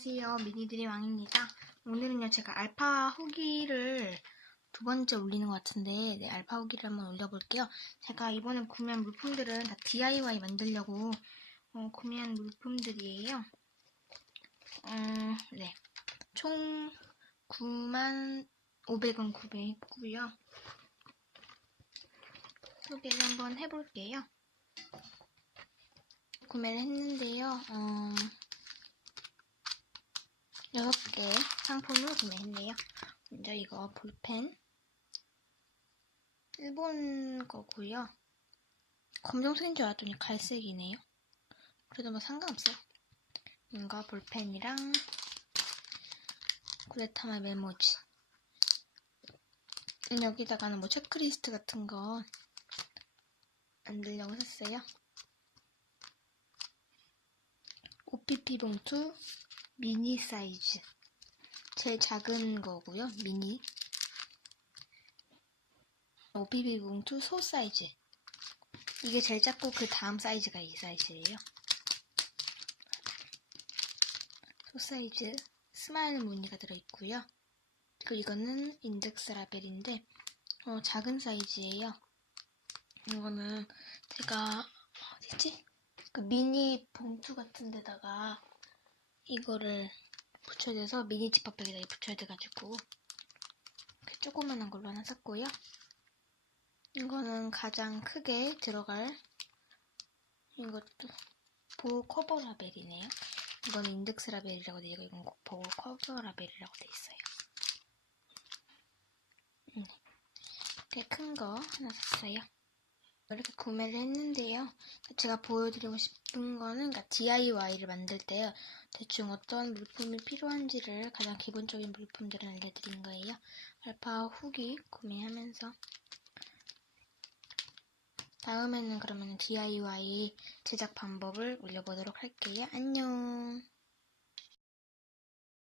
안녕하세요. 미니들의 왕입니다. 오늘은요, 제가 알파 후기를 두 번째 올리는 것 같은데, 네, 알파 후기를 한번 올려볼게요. 제가 이번에 구매한 물품들은 다 DIY 만들려고 어, 구매한 물품들이에요. 음, 네. 총 9만 500원 구매했고요. 소개를 한번 해볼게요. 구매를 했는데요. 어, 6개 상품을 구매했네요. 먼저 이거 볼펜. 일본 거고요. 검정색인 줄 알았더니 갈색이네요. 그래도 뭐 상관없어요. 이거 볼펜이랑 구레타마 메모지. 여기다가는 뭐 체크리스트 같은 거 만들려고 샀어요. OPP 봉투 미니 사이즈. 제일 작은 거고요. 미니. OPP 봉투 소 사이즈. 이게 제일 작고 그 다음 사이즈가 이 사이즈예요. 소 사이즈 스마일 무늬가 들어있고요. 그리고 이거는 인덱스 라벨인데 어, 작은 사이즈예요. 이거는 제가 어디지? 그 미니 봉투 같은 데다가 이거를 붙여야 돼서 미니 지퍼백에다 붙여야 돼가지고 이렇게 조그만한 걸로 하나 샀고요. 이거는 가장 크게 들어갈 이것도 보호 커버 라벨이네요. 이건 인덱스 라벨이라고 돼 있고 이건 보호 커버 라벨이라고 돼 있어요. 음. 이렇게 큰 거 하나 샀어요. 이렇게 구매를 했는데요. 제가 보여드리고 싶은 거는 그러니까 DIY를 만들 때요. 대충 어떤 물품이 필요한지를 가장 기본적인 물품들을 알려드린 거예요. 알파 후기 구매하면서 다음에는 그러면 DIY 제작 방법을 올려보도록 할게요. 안녕.